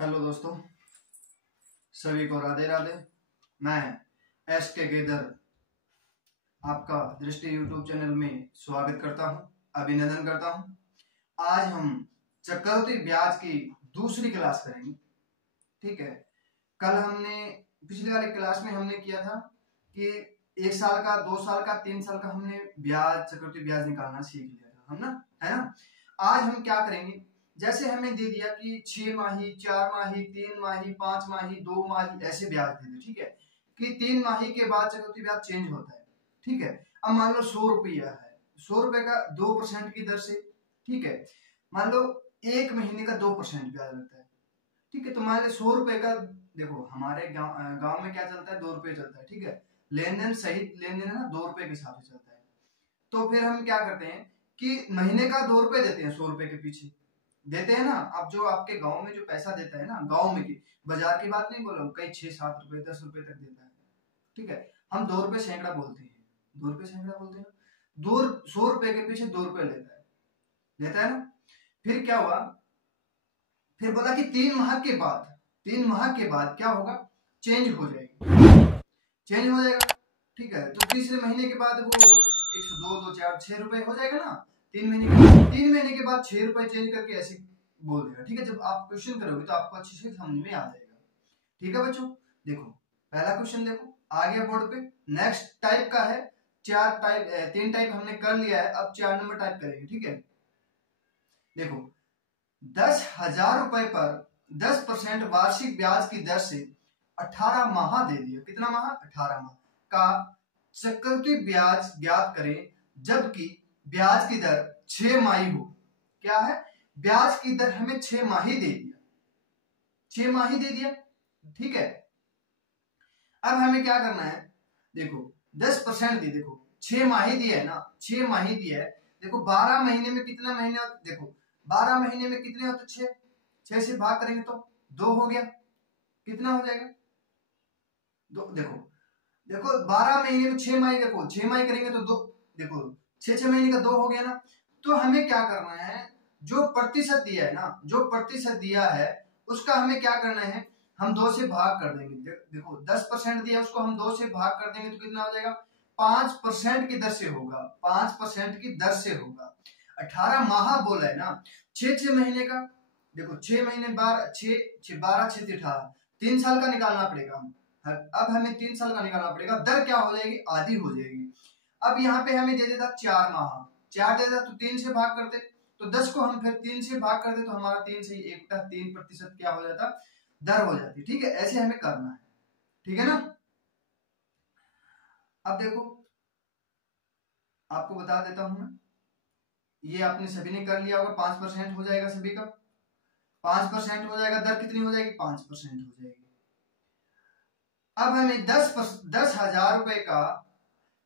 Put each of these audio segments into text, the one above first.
Hello दोस्तों, सभी को राधे राधे। मैं एस के गेदर आपका दृष्टि यूट्यूब चैनल में स्वागत करता हूं, अभिनंदन करता हूं। आज हम चक्रवृद्धि ब्याज की दूसरी क्लास करेंगे। ठीक है, कल हमने पिछले वाली क्लास में हमने किया था कि 1 साल का, 2 साल का, 3 साल का हमने ब्याज, चक्रवृद्धि ब्याज निकालना सीख लिया था हम ना, है ना। आज हम क्या करेंगे, जैसे हमें दे दिया कि 6 माही, 4 माही, 3 माही, 5 माही, 2 माही, ऐसे ब्याज दे दिए। ठीक है, कि 3 माही के बाद चक्रवृद्धि ब्याज चेंज होता है। ठीक है, अब मान लो 100 रुपया है, 100 रुपए का 2% की दर से। ठीक है, मान लो 1 महीने का 2% ब्याज लगता है। ठीक है, तो मान लो 100 रुपए का, देखो हमारे गांव में क्या चलता है, 2 रुपये चलता है। ठीक है, लेन देन सहित लेन देन है ना, 2 रुपए के हिसाब से चलता है। तो फिर हम क्या करते हैं कि महीने का 2 रुपए देते हैं, 100 रुपए के पीछे देते हैं ना। अब जो आपके गांव में जो पैसा देता है ना, गांव में की बाजार की बात नहीं बोल रहा हूँ, कई 6-7 रुपए 10 रुपए तक देता है। ठीक है, हम 2 रुपए सैकड़ा बोलते हैं, 2 रुपए सैकड़ा बोलते हैं ना। 100 रुपए के पीछे 2 रुपए लेता है ना। फिर क्या हुआ, फिर बोला कि 3 माह के बाद, 3 माह के बाद क्या होगा, चेंज हो जाएगी, चेंज हो जाएगा। ठीक है, तो तीसरे महीने के बाद वो 102, 2, 4, 6 रुपए हो जाएगा ना। 3 महीने के बाद 6 रुपए चेंज करके ऐसे बोल देगा। ठीक है, जब आप क्वेश्चन करोगे तो आपको अच्छे से समझ में आ जाएगा। ठीक है बच्चों, देखो पहला क्वेश्चन देखो आगे बोर्ड पे। नेक्स्ट टाइप का है, 3 टाइप हमने कर लिया है, अब 4 नंबर टाइप करेंगे। ठीक है, देखो 10,000 रुपए पर 10% वार्षिक ब्याज की दर से 18 माह दे दिया। कितना माह? 18 माह का चक्रवृद्धि ब्याज ज्ञात करें, जबकि ब्याज की दर 6 माही हो। क्या है, ब्याज की दर हमें 6 माही दे दिया, 6 माही दे दिया। ठीक है, अब हमें क्या करना है, देखो 10% दी, देखो 6 माही दिया है ना, 6 माही दिया है। देखो 12 महीने में कितना महीने होते, देखो 12 महीने में कितने होते, 6, 6 से भाग करेंगे तो 2 हो गया। कितना हो जाएगा, 2। देखो 12 महीने में 6 माही, देखो 6 माही करेंगे तो 2, देखो 6 महीने का 2 हो गया ना। तो हमें क्या करना है, जो प्रतिशत दिया है ना, जो प्रतिशत दिया है उसका हमें क्या करना है, हम 2 से भाग कर देंगे। देखो 10% दिया, उसको हम 2 से भाग कर देंगे तो कितना हो जाएगा, 5% की दर से होगा, 5% की दर से होगा। 18 माह बोला है ना, 6 महीने का। देखो 6 महीने 12, 12, 6, 18, 3 साल का निकालना पड़ेगा। अब हमें 3 साल का निकालना पड़ेगा, दर क्या हो जाएगी, आधी हो जाएगी। अब यहाँ पे हमें दे देता 4 माह, 4 दे देता तो 3 से भाग करते, तो 10 को हम फिर 3 से भाग करते तो हमारा 3 से 3% क्या हो जाता, दर हो जाती। ठीक है, ऐसे हमें करना है। ठीक है ना। अब देखो आपको बता देता हूं मैं, ये आपने सभी ने कर लिया होगा, 5% हो जाएगा सभी का, 5% हो जाएगा। दर कितनी हो जाएगी, 5% हो जाएगी। अब हमें 10,000 रुपए का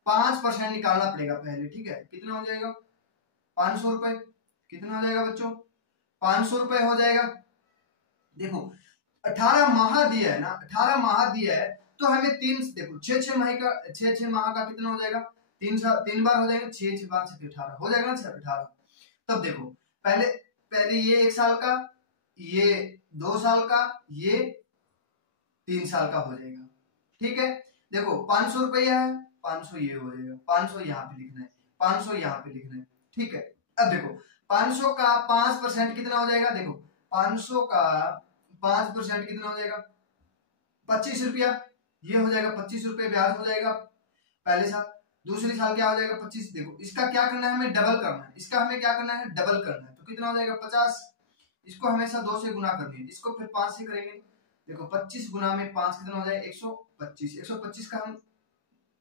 5% निकालना पड़ेगा पहले। ठीक है, कितना हो जाएगा, 500 रुपए। कितना हो जाएगा बच्चों, 500 रुपए हो जाएगा। देखो 18 माह दिया है ना, 18 माह दिया है तो हमें 3, देखो 6 माह का, 6 माह का कितना हो जाएगा, 3 बार हो जाएगा, 6 बार 18 हो जाएगा ना, 18। तब देखो पहले ये 1 साल का, ये 2 साल का, ये 3 साल का हो जाएगा। ठीक है, देखो 500 रुपया है, 500 ये हो जाएगा, 500 यहाँ पे लिखना है, 500 यहाँ पे लिखना है। ठीक है, अब देखो 500 का 5% कितना हो जाएगा, देखो 500 का 5% कितना हो जाएगा, 25 रुपया। ये हो जाएगा 25 रुपये ब्याज हो जाएगा पहले साल। दूसरी साल क्या हो जाएगा, 25। देखो इसका क्या करना है, हमें डबल करना है, इसका हमें क्या करना है, डबल करना है। तो कितना हो जाएगा, 50। इसको हमेशा 2 से गुना करनी है, इसको फिर 5 से करेंगे। देखो 25 गुना में 5 कितना हो जाएगा, 125। 125 का हम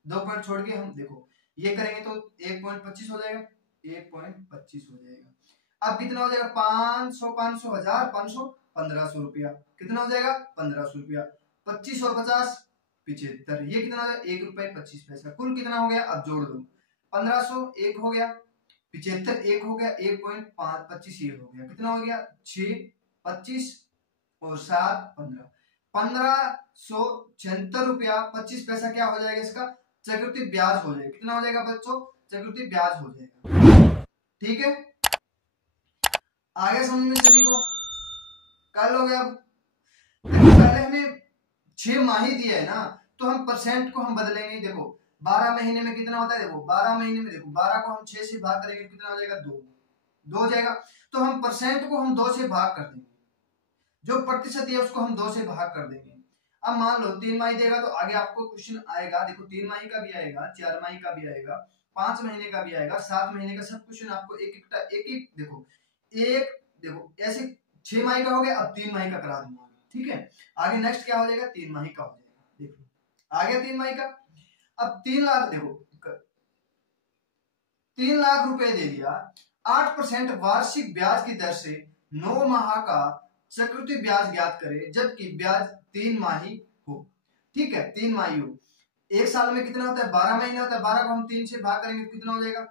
2 पॉइंट छोड़ के हम देखो ये करेंगे तो 1.25 हो जाएगा, 1.25 हो जाएगा। अब कितना हो जाएगा, 500, 500, 1000, 500, 1500 रुपया। कितना हो जाएगा, 1500 रुपया। 25 और 50, 75। ये कितना हो जाएगा, 1 रुपए 25 पैसा। कुल कितना हो गया, अब जोड़ दो, 1500 एक हो गया, 75 एक हो गया, 1.25 ये हो गया। कितना हो गया, 6, 25 और 7, 15, 1576 रुपया 25 पैसा क्या हो जाएगा, इसका चक्रवृद्धि ब्याज हो जाएगा। कितना हो जाएगा बच्चों, चक्रवृद्धि ब्याज हो जाएगा। ठीक है, आगे समझ में सभी को, कर लोगे अब। देखो पहले हमें 6 माह ही दिया है ना, तो हम परसेंट को हम बदलेंगे। देखो 12 महीने में कितना होता है, देखो 12 महीने में देखो 12 को हम 6 से भाग करेंगे कितना हो जाएगा, 2 हो जाएगा। तो हम परसेंट को हम 2 से भाग कर देंगे, जो प्रतिशत है उसको हम 2 से भाग कर देंगे। अब मान लो 3 माही देगा तो आगे आपको क्वेश्चन आएगा, देखो 3 माही का भी आएगा, 4 माही का भी आएगा, 5 महीने का भी आएगा, 7 महीने का, सब क्वेश्चन आपको एक देखो ऐसे 6 माही का हो गया। अब 3 माही का करा दूंगा, ठीक है। आगे नेक्स्ट क्या हो जाएगा, 3 माही का हो जाएगा। देखो आ गया 3 माही का। अब 3 लाख, देखो 3 लाख रुपए दे दिया, 8% वार्षिक ब्याज की दर से 9 माह का चक्रवृद्धि ब्याज ज्ञात करे, जबकि ब्याज 3 माही हो। ठीक है, 3 माही हो। एक साल में कितना होता है, 12 महीने होता है। 12 को हम 3 से भाग करेंगे तो कितना हो जाएगा,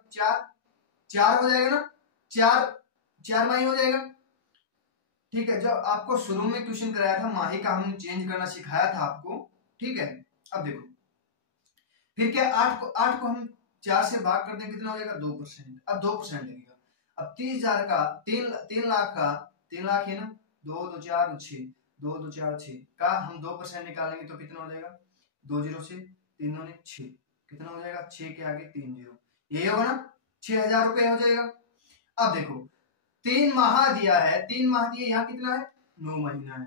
4 हो जाएगा ना, 4 माही हो जाएगा। ठीक है, जब आपको शुरू में क्वेश्चन कराया था माही का, हमने चेंज करना सिखाया था आपको। ठीक है, अब देखो फिर क्या, 8 को हम 4 से भाग कर दें, कितना हो जाएगा, 2%। अब 2% लगेगा। अब 30,000 का 3 लाख का, 3 लाख है ना, 2 2 4 6, 2 2 4 6 का हम 2% निकालेंगे तो कितना हो जाएगा, 2 जीरो से 3 9 6, कितना हो जाएगा, 6 के आगे 3 जीरो, ये होगा ना, 6,000 रुपए हो जाएगा। अब देखो 3 माह दिया है, 3 माह दिए, यहाँ कितना है, 9 महीना है।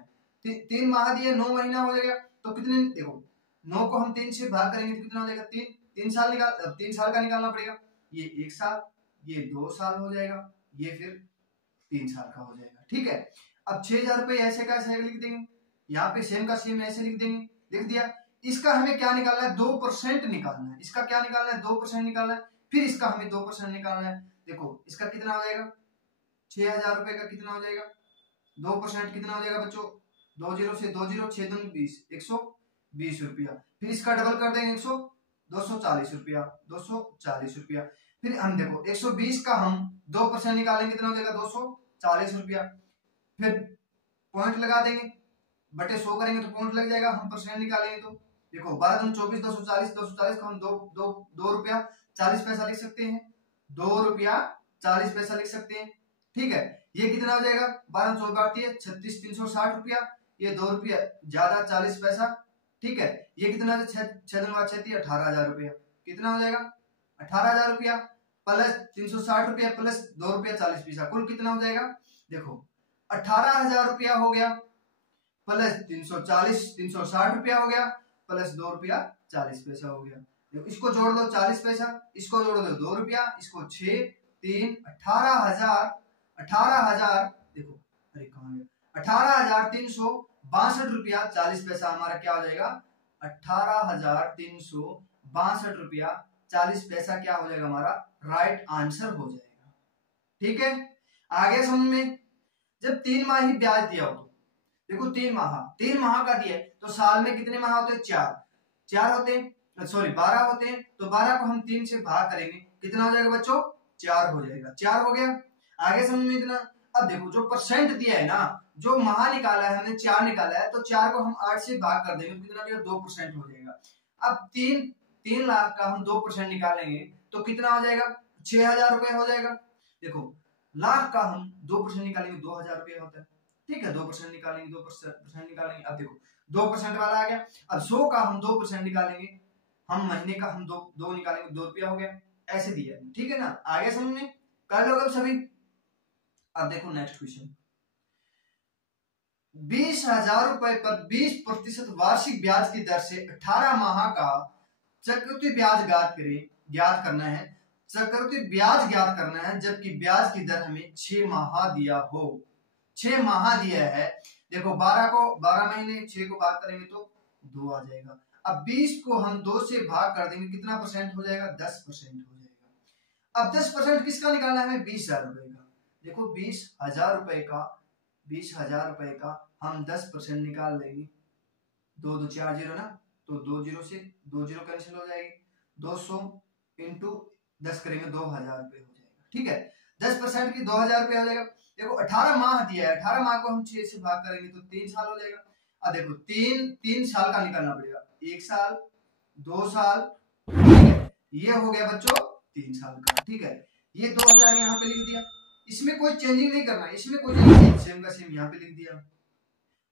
3 माह दिए, 9 महीना हो जाएगा। तो कितने, देखो 9 को हम 3 से भाग करेंगे तो कितना हो जाएगा, 3 साल 3 साल का निकालना पड़ेगा। ये 1 साल, ये 2 साल हो जाएगा, ये फिर 3 साल का हो जाएगा। ठीक है, अब 6,000 रुपए ऐसे का ऐसे लिख देंगे, यहाँ पे सेम का सेम ऐसे लिख देंगे, लिख दिया। इसका हमें क्या निकालना है, 2% निकालना है। इसका क्या निकालना है, 2% निकालना है। फिर इसका हमें 2% निकालना है। देखो इसका कितना हो जाएगा, 6,000 रुपए का कितना हो जाएगा, 2% कितना हो जाएगा बच्चों, 2 जीरो से 2 जीरो, 6 दूनी 20, 120 रुपया। फिर इसका डबल कर देंगे, 240 रुपया, 240 रुपया। फिर हम देखो 120 का हम 2% निकालेंगे, कितना हो जाएगा, 240 रुपया। फिर पॉइंट लगा देंगे, बटे 100 करेंगे तो पॉइंट लग जाएगा। हम परसेंट निकालेंगे तो देखो 12 दूनी 24, 240 को हम 2 रुपया 40 पैसा लिख सकते हैं, 2 रुपया 40 पैसा लिख सकते हैं। ठीक है, ये कितना हो जाएगा, 12 चौक काटती है 36, 360 रुपया, ये 2 रुपया ज्यादा 40 पैसा। ठीक है, ये कितना, 18,000 रुपया, कितना हो जाएगा, 18,000 रुपया प्लस 360 रुपया प्लस 2 रुपया 40 पैसा, कुल कितना हो जाएगा, देखो 18,000 रुपया हो गया, प्लस 360 रुपया हो गया, प्लस 2 रुपया 40 पैसा हो गया। देखो इसको जोड़ दो 40 पैसा, इसको जोड़ दो 2 रुपया, इसको 6 3 18,000 देखो, अरे कहां गया, 18,362 रुपया 40 पैसा हमारा क्या हो जाएगा, 18,362 रुपया 40 पैसा क्या हो जाएगा, हमारा राइट आंसर हो जाएगा। ठीक है, आगे समझ में, जब 3 माह ही ब्याज दिया हो तो देखो 3 माह का दिया है तो साल में कितने माह होते हैं, 4 होते हैं, सॉरी 12 होते हैं। तो 12 को हम 3 से भाग करेंगे, कितना हो जाएगा बच्चों, 4 हो जाएगा, 4 हो गया। आगे समझ में इतना। अब देखो जो परसेंट दिया है ना, जो माह निकाला है हमने 4 निकाला है, तो 4 को हम 8 से भाग कर देंगे, कितना हो 2% हो जाएगा। अब 3 लाख का हम 2% निकालेंगे तो कितना हो जाएगा, 6,000 रुपए हो जाएगा। देखो लाख का हम 2% निकालेंगे 2,000 रुपये होता है। ठीक है, 2% निकालेंगे, 2% निकालेंगे। अब देखो 2% वाला आ गया। अब 100 का हम 2% निकालेंगे, हम महीने का हम दो निकालेंगे, 2 रुपया हो गया, ऐसे दिया है। ठीक है ना, आगे समझ में, कर लो सभी। अब देखो नेक्स्ट क्वेश्चन, 20,000 रुपए पर 20% वार्षिक ब्याज की दर से 18 माह का चक्रवृद्धि ब्याज ज्ञात करना है, चक्रवृद्धि ब्याज ज्ञात करना है, जबकि ब्याज की दर हमें 6 माह दिया हो, 6 माह दिया है। देखो 12 महीने 6 को भाग करेंगे तो 2 आ जाएगा। अब 20 को हम 2 से भाग कर देंगे, कितना परसेंट हो जाएगा, 10% हो जाएगा। अब 10% किसका निकालना है, 20,000 रुपए का। देखो 20,000 रुपए का हम 10% निकाल लेंगे, 2 2 4 जीरो ना, तो 2 जीरो से 2 जीरो कैंसिल हो जाएगी, 200 इंटू 10 करेंगे 2,000 रुपए हो जाएगा। ठीक है, 10% की 2,000 रुपए हो जाएगा। देखो 18 माह दिया है, 18 माह को हम 6 से भाग करेंगे तो 3 साल हो जाएगा। अब देखो 3 साल का निकालना पड़ेगा, 1 साल 2 साल, ठीक है, ये हो गया बच्चों 3 साल का। ठीक है, ये 2,000 यहाँ पे लिख दिया, इसमें कोई चेंजिंग नहीं करना, इसमें कोई सेम का सेम यहाँ पे लिख दिया।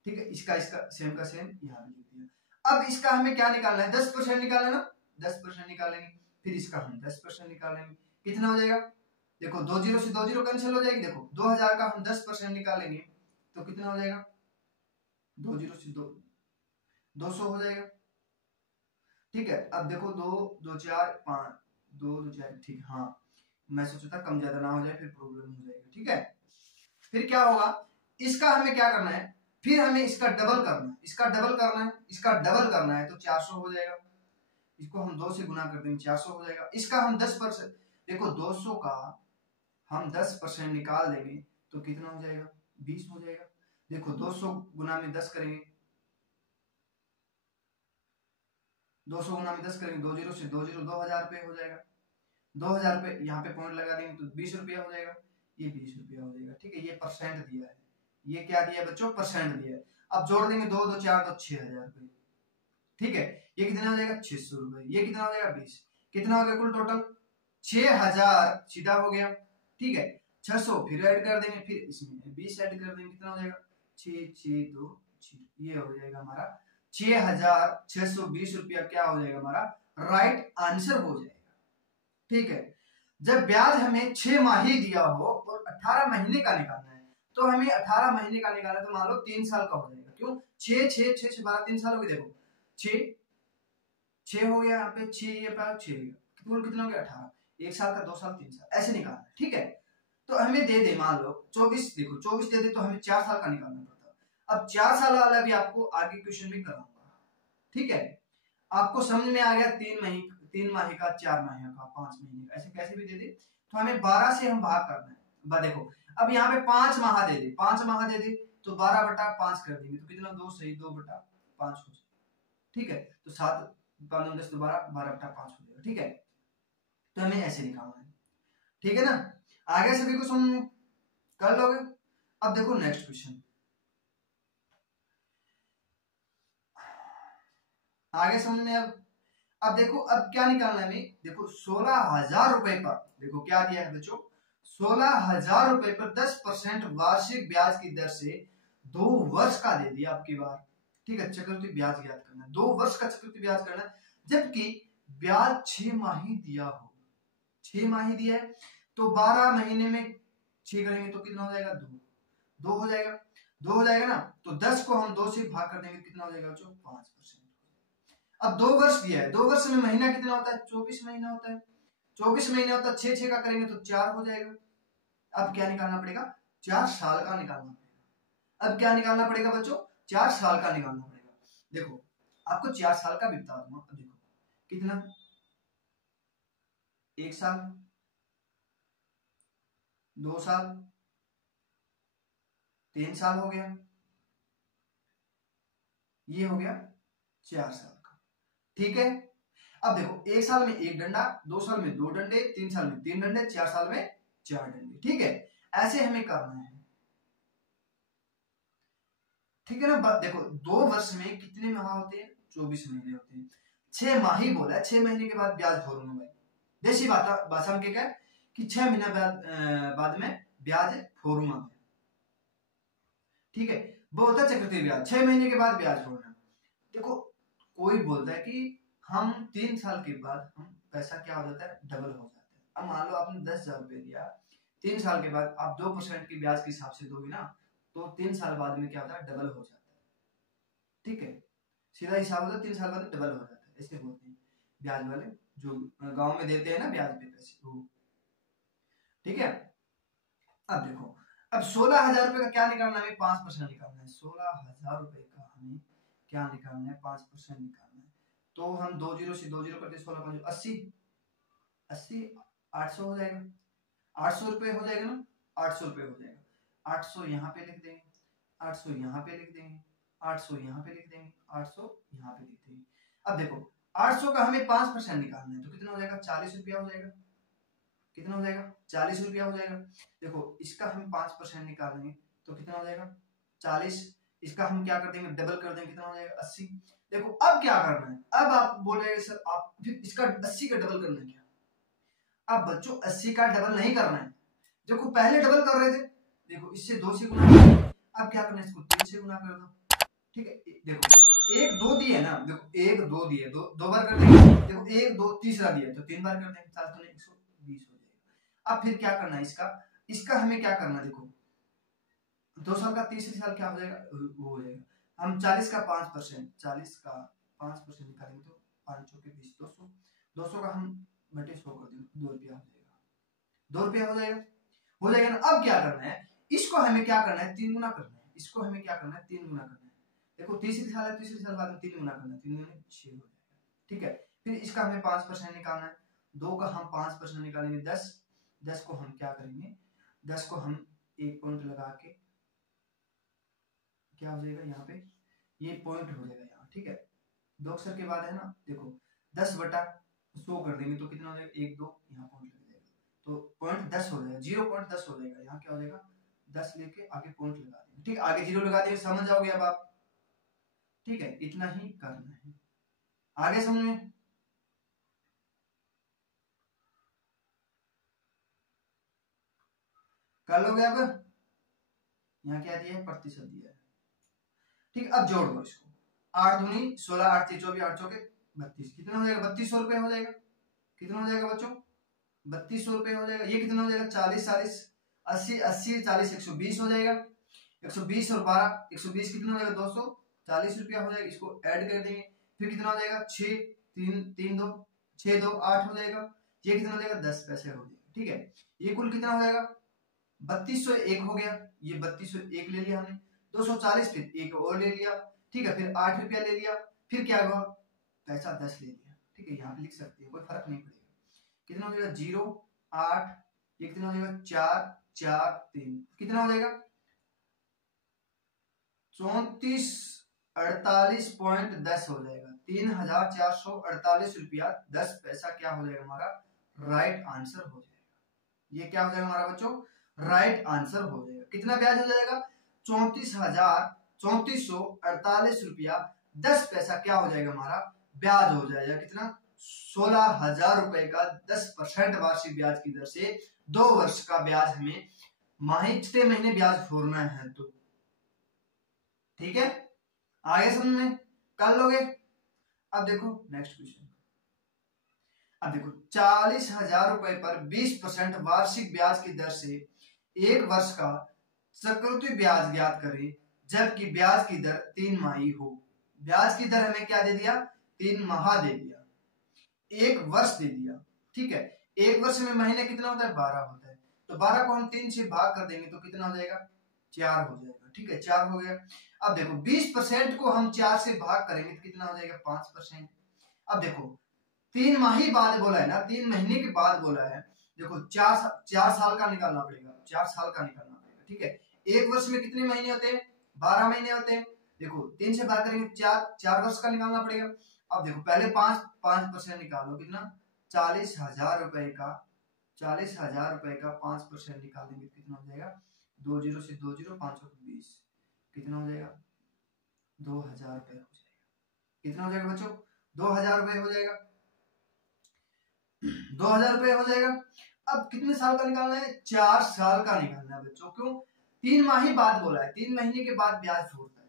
ठीक है, इसका सेम का सेम यहाँ भी लिख दिया। अब इसका हमें क्या निकालना है, 10% निकालना ना, 10% निकालेंगे, फिर इसका हम 10% निकालेंगे, कितना हो जाएगा, देखो 2 जीरो से 2 जीरो कैंसिल हो जाएगी, देखो 2000 का हम 10% निकालेंगे तो कितना हो जाएगा, 2 जीरो से 200 हो जाएगा। ठीक है, अब देखो 2 2 4 5 2 2 4, ठीक, हाँ मैं सोचा था कम ज्यादा ना हो जाए फिर प्रॉब्लम हो जाएगी। ठीक है, फिर क्या होगा, इसका हमें क्या करना है, फिर हमें इसका डबल करना है, इसका डबल करना है, इसका डबल करना है तो 400 हो जाएगा, इसको हम 2 से गुना कर देंगे 400 हो जाएगा। इसका हम 10%, देखो 200 का हम 10% निकाल देंगे तो कितना हो जाएगा, 20 हो जाएगा। देखो 200 गुना में 10 करेंगे, 200 गुना में 10 करेंगे, 2 जीरो से 2 जीरो 2000 रुपये हो जाएगा, 2000 रुपये यहाँ पे पॉइंट लगा देंगे तो 20 रुपया हो जाएगा, ये 20 रुपया हो जाएगा। ठीक है, ये परसेंट दिया है, ये क्या दिया है बच्चों, परसेंट दिया है। अब जोड़ देंगे 2 2 4 तो 6000 रुपये। ठीक है, ये कितना हो जाएगा 600 रुपये, ये कितना हो जाएगा 20, कितना हो गया कुल टोटल 6000 सीधा हो गया। ठीक है, 600 फिर ऐड कर देंगे, फिर इसमें 20 ऐड कर देंगे, कितना हो जाएगा 6 6 2 6, ये हो जाएगा हमारा 6620 रुपया, क्या हो जाएगा हमारा राइट आंसर हो जाएगा। ठीक है, जब ब्याज हमें 6 माही दिया हो और 18 महीने का निकालना है तो हमें 18 महीने का निकालना है तो मान लो 3 साल का हो जाएगा, क्यों 6 6 6 से 12 3 साल हो गए, देखो 6 6 हो गया यहाँ पे 6, ये पाया 6 कुल कितना हो गया 18, 1 साल का 2 साल 3 साल ऐसे निकालना है। ठीक है, तो हमें दे दे मान लो 24, देखो 24 दे दे तो हमें 4 साल का निकालना पड़ता है। अब 4 साल वाला भी आपको आगे क्वेश्चन में कराऊंगा। ठीक है, आपको समझ में आ गया 3 माह का 4 माह का 5 महीने का ऐसे कैसे भी दे दे, तो हमें 12 से हम भाग करना है। देखो अब यहाँ पे 5 माह दे दे, 5 माह दे दे तो 12/5 कर देंगे तो कितना 2 सही 2/5 हो जाए। ठीक है, तो 7 5 10 12 12/5 हो जाएगा। ठीक है, तो हमें ऐसे निकालना है। ठीक है ना, आगे सभी को समझ कर लोगे। अब देखो नेक्स्ट क्वेश्चन, आगे समझ में। अब देखो अब क्या निकालना है हमें, देखो 16,000 रुपए पर, देखो क्या दिया है बच्चों, 16,000 रुपए पर 10% वार्षिक ब्याज की दर से 2 वर्ष का दे दिया आपकी बार। ठीक है, चक्रवृद्धि ब्याज ज्ञात करना है, 2 वर्ष का चक्रवृद्धि ब्याज करना है, जबकि ब्याज 6 माही दिया हो, 6 माही दिया है तो 12 महीने में 6 करेंगे तो कितना हो जाएगा 2 हो जाएगा, 2 हो जाएगा ना, तो 10 को हम 2 से भाग कर देंगे कितना हो जाएगा बच्चों 5%। अब 2 वर्ष दिया है, 2 वर्ष में महीना कितना होता है 24 महीना होता है, 24 महीने होता है, 6 6 का करेंगे तो 4 हो जाएगा। अब क्या निकालना पड़ेगा, 4 साल का निकालना पड़ेगा। अब क्या निकालना पड़ेगा बच्चों, 4 साल का निकालना पड़ेगा। देखो आपको 4 साल का भी बता दूंगा, अब देखो कितना 1 साल 2 साल 3 साल हो गया, ये हो गया 4 साल का। ठीक है, अब देखो 1 साल में 1 डंडा, 2 साल में 2 डंडे, 3 साल में 3 डंडे, 4 साल में 4 डंडे। ठीक है, ऐसे हमें करना है। ठीक है ना, देखो 2 वर्ष में कितने माह होते हैं 24 महीने होते हैं, 6 माह ही बोला है, 6 महीने के बाद ब्याज भरूंगा भाई, देसी भाषा में क्या है कि 6 महीने बाद में ब्याज भरूंगा। ठीक है, वो होता है चक्रवृद्धि ब्याज, 6 महीने के बाद ब्याज भरना। देखो कोई बोलता है कि हम 3 साल के बाद हम पैसा क्या हो जाता है डबल हो जाता है। अब मान लो आपने 10,000 रुपए दिया, 3 साल के बाद आप 2% की ब्याज के हिसाब से दोगे ना, तो 3 साल बाद में क्या होता है डबल हो जाता है। ठीक है, सीधा हिसाब होता है, 3 साल बाद डबल हो जाता है, ऐसे बोलते हैं ब्याज वाले जो गांव में देते हैं ना ब्याज पे पैसे वो। ठीक है, अब देखो अब 16,000 रुपए का क्या निकालना है, 5% निकालना है। 16,000 रुपए का हमें क्या निकालना है, 5% निकालना है। तो हम 2 जीरो से 2 जीरो करते 16 5 80 80 800 हो जाएगा, 800 रुपए हो जाएगा ना, 800 रुपए हो जाएगा। 800 यहाँ पे लिख देंगे, 800 यहाँ पे लिख देंगे, 800 यहाँ पे लिख देंगे, 800 यहाँ पे लिख देंगे। अब देखो 800 का हमें 5% निकालना है तो कितना हो जाएगा 40 रुपया हो जाएगा, कितना हो जाएगा 40 रुपया हो जाएगा। देखो इसका हम 5% निकालेंगे तो कितना हो जाएगा 40, इसका हम क्या कर देंगे डबल कर देंगे, कितना हो जाएगा 80। देखो अब क्या करना है, अब आप बोलेंगे सर आप फिर इसका 80 का डबल करना है क्या, अब बच्चों 80 का डबल नहीं करना है। देखो पहले डबल कर रहे थे, देखो इससे 2 से गुना, अब क्या करना है इसको 3 से गुना कर दो, ठीक है। देखो एक दो दिए ना, देखो एक दो दिए, दो बार कर देंगे। देखो एक दो तीसरा दिया तो 3 बार कर देंगे, 7 तो 120 हो जाएगा। अब फिर क्या करना है इसका हमें क्या करना है, देखो 2 साल का तीसरे साल क्या हो जाएगा, वो हो जाएगा। हम 40 का 5%, 40 का 5% निकालेंगे तो 5 चौके 20, 200, 200 का हम बटे 100 कर देंगे, 2 रुपया हो जाएगा, 2 रुपया हो जाएगा, हो जाएगा ना। अब क्या करना है, इसको हमें क्या करना है, 3 गुना करना है। इसको हमें क्या करना है, 3 गुना करना है। देखो तीसरी साल है, तीसरे साल बाद में 3 गुना करना है, 3 गुना 6 हो जाएगा, ठीक है। फिर इसका हमें 5% निकालना है, 2 का हम 5% निकालेंगे 10, 10 को हम क्या करेंगे, 10 को हम एक पॉइंट लगा के क्या हो जाएगा, यहाँ पे ये पॉइंट हो जाएगा यहाँ, ठीक है। 2 अक्षर के बाद है ना, देखो 10 बटा 100 कर देंगे तो कितना हो जाएगा, 1 2 यहाँ पॉइंट लग जाएगा तो पॉइंट 10 हो जाएगा, 0.10 हो जाएगा। यहाँ क्या हो जाएगा, 10 लेके आगे पॉइंट लगा देंगे, ठीक, आगे 0 लगा देंगे, समझ जाओगे अब आप, ठीक है। इतना ही करना है, आगे समझ में कर लोगे। अब यहाँ क्या दिया है, प्रतिशत दिया है, ठीक। अब जोड़ दो इसको, 8 दूनी 16, 8 3 24, 8 चौके 32, कितना हो जाएगा, 3200 रुपए हो जाएगा। कितना हो जाएगा बच्चों, 3200 रुपए हो जाएगा। ये कितना हो जाएगा, 40 40 80 80 40 120 हो जाएगा, 120 और 12 120 कितना हो जाएगा, 240 रुपया हो जाएगा। इसको ऐड कर देंगे, फिर कितना हो जाएगा, 6 3 3 2 6 2 8 हो जाएगा। ये कितना हो जाएगा, 10 पैसे हो जाएगा, ठीक है। ये कुल कितना हो जाएगा, 3201 हो गया, ये 3201 ले लिया हमने, 240 फिर एक और ले लिया, ठीक है। फिर 8 रुपया ले लिया, फिर क्या हुआ, पैसा 10 ले लिया, ठीक है। यहाँ पे लिख सकते हैं, कोई फर्क नहीं पड़ेगा। कितना हो जाएगा, 0 8, ये कितना हो जाएगा, 4 4 3, कितना हो जाएगा, 34 48.10 हो जाएगा। 3448 रुपया 10 पैसा क्या हो जाएगा हमारा, राइट आंसर हो जाएगा। ये क्या हो जाएगा हमारा बच्चों, राइट आंसर हो जाएगा। कितना ब्याज हो जाएगा, 34,38 रुपया 10 पैसा क्या हो जाएगा हमारा, ब्याज हो जाएगा। कितना, 16,000 रुपए का 10% वार्षिक ब्याज की दर से 2 वर्ष का ब्याज हमें माही 6 महीने ब्याज फोड़ना है, तो ठीक है। आगे समझ में कर लोगे। अब देखो नेक्स्ट क्वेश्चन, अब देखो 40,000 रुपए पर 20% वार्षिक ब्याज की दर से 1 वर्ष का चक्रवृद्धि ब्याज ज्ञात करें, जबकि ब्याज की दर 3 माही हो। ब्याज की दर हमें क्या दे दिया, 3 माह दे दिया, 1 वर्ष दे दिया, ठीक है। 1 वर्ष में महीने कितना होता है, 12 होता है, तो 12 को हम 3 से भाग कर देंगे तो कितना हो जाएगा, 4 हो जाएगा, ठीक है, 4 हो गया। अब देखो 20% को हम 4 से भाग करेंगे तो कितना हो जाएगा, 5%। अब देखो 3 माही बाद बोला है ना, 3 महीने के बाद बोला है, देखो 4 साल का निकालना पड़ेगा, 4 साल का निकालना पड़ेगा, ठीक है। 1 वर्ष में कितने महीने होते हैं, 12 महीने होते हैं। देखो 3 से भाग करेंगे 4 वर्ष का निकालना पड़ेगा। अब देखो पहले 5% निकालो, कितना, 40,000 रुपए का 40,000 रुपए का 5% निकालेंगे तो कितना हो जाएगा, 2 0 से 2 0 5 20, कितना हो जाएगा, 2,000 रुपए हो जाएगा। कितना हो जाएगा बच्चों, 2,000 रुपए हो जाएगा, 2,000 रुपए हो जाएगा। अब कितने साल का निकालना है, 4 साल का निकालना है बच्चों। क्यों, 3 माह ही बाद बोला है, 3 महीने के बाद ब्याज फोड़ता है,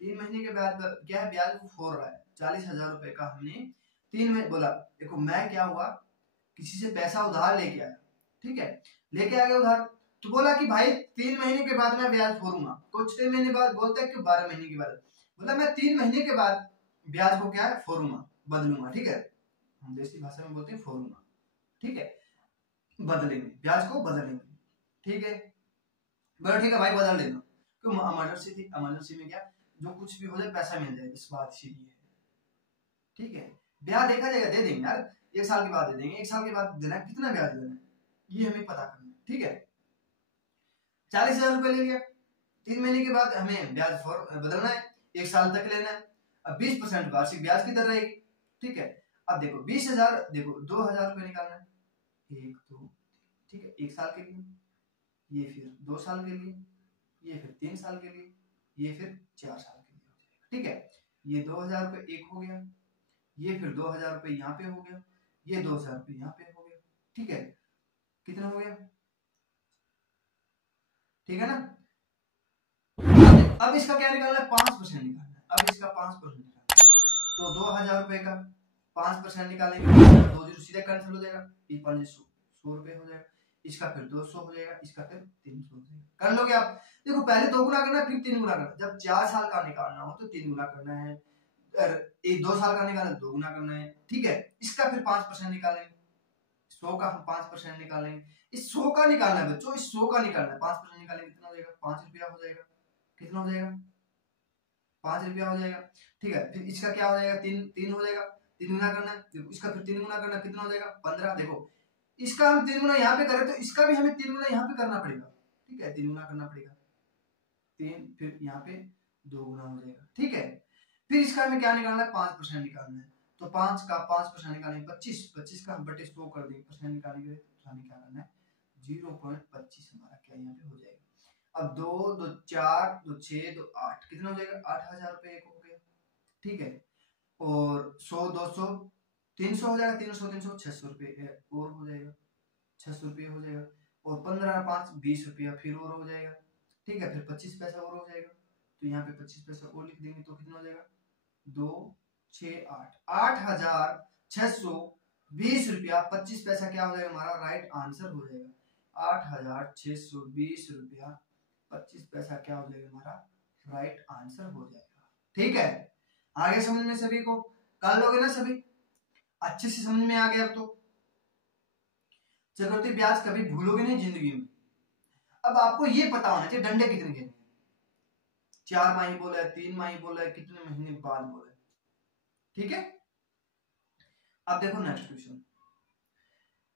3 महीने के बाद क्या है, ब्याज फोड़ रहा है। 40,000 रुपए का हमने 3 में बोला। देखो मैं क्या हुआ, किसी से पैसा उधार लेके आया, ठीक है, लेके आ गया उधार, तो बोला कि भाई 3 महीने के बाद मैं ब्याज फोड़ूंगा। कुछ 6 महीने बाद बोलता है कि 12 महीने के बाद, बोला मैं 3 महीने के बाद ब्याज को क्या है, फोड़ूंगा, बदलूंगा, ठीक है। हम देसी भाषा में बोलते हैं फोड़ूंगा, ठीक है, बदलेंगे, ब्याज को बदलेंगे, ठीक है। बोला ठीक है भाई बदल देना, क्यों, इमरजेंसी थी, इमरजेंसी में क्या, जो कुछ भी हो जाए पैसा मिल जाए, इस बात से है, ठीक है। ब्याज देखा जाएगा, दे देंगे यार, 1 साल के बाद दे देंगे, 1 साल के बाद देना, कितना ब्याज देना है ये हमें पता करना है, ठीक है। 40,000 रुपए ले लिया, 3 महीने के बाद हमें ब्याज बदलना है, 1 साल तक लेना है। अब 20% वार्षिक ब्याज की दर रहेगी, ठीक है। अब देखो 20,000, देखो 2,000 रुपए निकालना है, 1 2, ठीक है, 1 साल के लिए, ये फिर 2 साल के लिए, ये फिर 3 साल के लिए, ये फिर 4 साल के लिए हो जाएगा, ठीक है। ये 2,000 रुपए एक हो गया, ये फिर 2,000 रुपए यहाँ पे हो गया, ये 2,000 रुपए यहाँ पे हो गया, ठीक है। कितना हो गया, ठीक है ना। अब इसका क्या निकालना है, 5% निकालना है। अब इसका 5% निकालेंगे, तो 2000 रुपए का 5% निकालेंगे, 2 जीरो सीधे कैंसिल हो जाएगा, ये 100 रुपए हो जाएगा, इसका फिर 200 हो जाएगा, इसका फिर 300 हो जाएगा। कर लोगे आप? देखो पहले 2 गुना करना है, फिर 3 गुना करना। जब 4 साल का निकालना हो तो 3 गुना करना है, एक 2 साल का निकालना 2 गुना करना है, ठीक है। इसका फिर 5% निकालेंगे, 100 का हम 5% निकालेंगे, इस 100 का निकालना है बच्चों, इस 100 का निकालना है, 5% निकालेंगे कितना हो जाएगा, 5 रुपया हो जाएगा। कितना हो जाएगा? 5 रुपया हो जाएगा, ठीक है। फिर इसका क्या हो जाएगा, 3 हो जाएगा, 3 गुना करना है, देखो इसका फिर 3 गुना करना, कितना हो जाएगा 15। देखो इसका हम 3 गुना यहाँ पे करें तो इसका भी हमें 3 गुना यहाँ पे करना पड़ेगा, ठीक है, 3 गुना करना पड़ेगा, 3, फिर यहाँ पे 2 गुना हो जाएगा, ठीक है। फिर इसका हमें क्या निकालना है, 5% निकालना है, तो 5 का 5% निकालेंगे 25, 25 का हम बटे 100 कर देंगे, परसेंट निकालेंगे तो हमें क्या करना है 0.25 हमारा क्या यहाँ पे हो जाएगा। अब 2 2 4 2 6 2 8 कितना हो जाएगा, 8000 रुपए एक हो गया, ठीक है। और 100 200 300 हो जाएगा, 300 300 600 रुपए और हो जाएगा, 600 रुपये हो जाएगा, और 15 5 20 रुपया फिर और हो जाएगा, ठीक है। फिर 25 पैसा और हो जाएगा, तो यहाँ पे 25 पैसा और लिख देंगे, तो कितना हो जाएगा 2 6 8 8620 रुपया 25 पैसा क्या हो जाएगा हमारा राइट आंसर हो जाएगा। 8620 रुपया 25 पैसा क्या हो जाएगा हमारा राइट आंसर हो जाएगा, ठीक है। आगे समझ में सभी को? कर लोगे ना सभी? अच्छे से समझ में आ गया? अब तो चक्रवृद्धि ब्याज कभी भूलोगे नहीं जिंदगी में। अब आपको ये पता होना चाहिए डंडे कितने गिनने, 4 माही बोला है, 3 माही बोला है, कितने महीने बाद बोला है, ठीक है। अब देखो नेक्स्ट क्वेश्चन,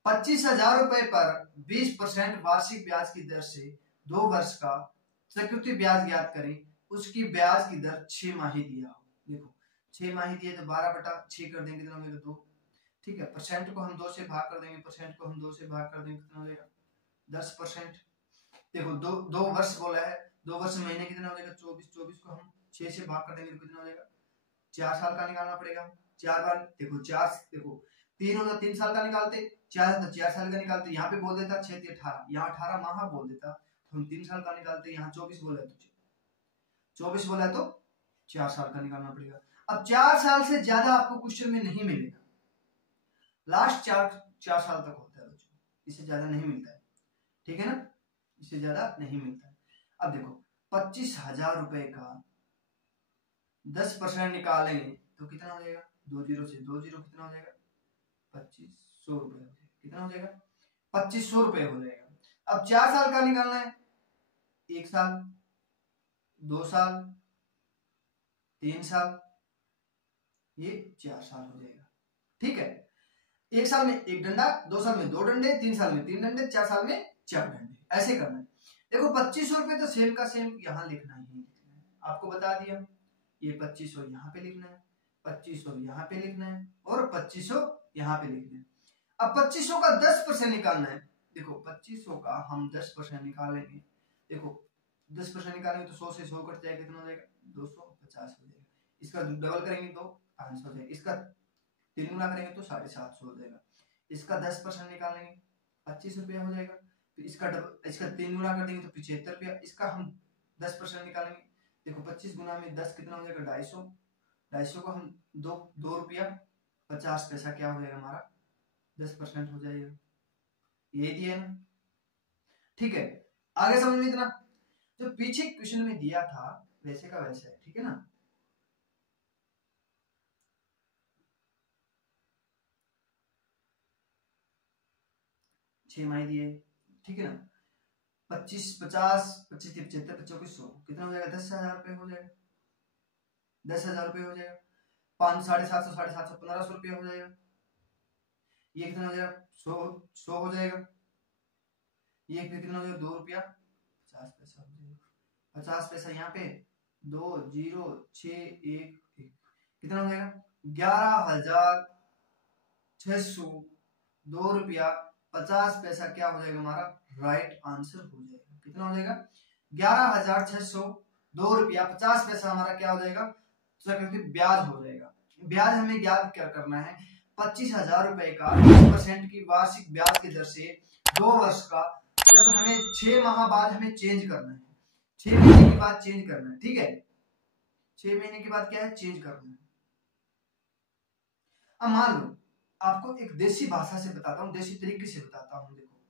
25,000 रुपए पर 20% वार्षिक ब्याज की दर से 2 वर्ष का चक्रवृद्धि ब्याज ज्ञात करें। उसकी ब्याज की दर 6 माही दिया हो। देखो 6 माही दिया तो 12/6 कर देंगे, कितना हो जाएगा 2, ठीक है। परसेंट को हम 2 से भाग कर देंगे, परसेंट को हम 2 से भाग कर देंगे, कितना हो जाएगा 10%। देखो 2 वर्ष बोला है, 2 वर्ष महीने कितना हो जाएगा 24, 24 को हम 6 से भाग कर देंगे तो कितना हो जाएगा 4 साल का निकालना पड़ेगा। 4 बार देखो 4, देखो 3 होता 3 साल का निकालते, 4 होता 4 साल का निकालते, यहाँ पे बोल देता 6 18, यहाँ 18 माह बोल देता तो हम 3 साल का निकालते, यहाँ 24 बोला है तो 24 बोला है तो 4 साल का निकालना पड़ेगा। अब 4 साल से ज्यादा आपको क्वेश्चन में नहीं मिलेगा, लास्ट 4 साल तक होता है बच्चों, इससे ज्यादा नहीं मिलता है, ठीक है ना, इससे ज्यादा नहीं मिलता है। अब देखो 25,000 रुपए का 10% निकालेंगे तो कितना हो जाएगा, 2 जीरो से 2 जीरो कितना हो जाएगा 2500 रुपए हो जाएगा, कितना हो जाएगा 2500 रुपए हो जाएगा। अब 4 साल का निकालना है, 1 साल 2 साल 3 साल, ये 4 साल हो जाएगा, ठीक है। 1 साल में 1 डंडा, 2 साल में 2 डंडे, 3 साल में 3 डंडे, 4 साल में 4 डंडे, ऐसे करना है। देखो 2500 रुपए तो सेम का सेम यहाँ लिखना ही लिखना है, आपको बता दिया। ये 2500 यहाँ पे लिखना है, 2500 यहाँ पे लिखना है, और 2500 यहाँ पे लिखना है। अब 2500 का 10% निकालना है। देखो 2500 का हम 10% निकालेंगे, देखो 10% निकालेंगे तो 100 से 100 कट जाएगा, कितना हो जाएगा 250 हो जाएगा। इसका डबल करेंगे तो 500 हो जाएगा, इसका 3 गुना करेंगे तो 750 हो जाएगा। इसका 10% निकालेंगे 25 रुपया हो जाएगा, फिर इसका 3 गुना कर देंगे तो 75 रुपया। इसका हम 10% निकालेंगे, देखो 25 गुना में 10 कितना हो जाएगा 250, 250 को हम 2 रुपया 50 पैसा क्या हो जाएगा हमारा 10% हो जाएगा, यही दिया ना, ठीक है। आगे समझ में इतना, जो पीछे क्वेश्चन में दिया था वैसे का वैसा है, ठीक है ना। छह माही दिए, ठीक है ना, 25 50 25 75 25 100 कितना हो जाएगा 10,000 रुपए हो जाएगा, 10,000 रुपए हो जाएगा। 5 750 750 1500 रुपया हो जाएगा। ये कितना हो जाएगा 100 हो जाएगा। ये फिर कितना हो जाएगा 2 रुपया 50 पैसा हो जाएगा। 50 पैसा यहाँ पे 2 0 6 1 1 कितना हो जाएगा 11,602 रुपया 50 पैसा क्या हो जाएगा हमारा राइट आंसर हो जाएगा। कितना हो जाएगा 11,602 रुपया 50 पैसा हमारा क्या हो जाएगा चक्रवृद्धि ब्याज हो जाएगा। ब्याज हमें ज्ञात क्या करना है, 25,000 रुपए का 20% की वार्षिक ब्याज की दर से 2 वर्ष का, जब हमें 6 माह बाद हमें चेंज करना है, 6 महीने के बाद चेंज करना है, ठीक है। 6 महीने के बाद क्या है, चेंज करना है। अब मान लो आपको एक देसी भाषा से बताता हूँ, देसी तरीके से बताता हूँ। देखो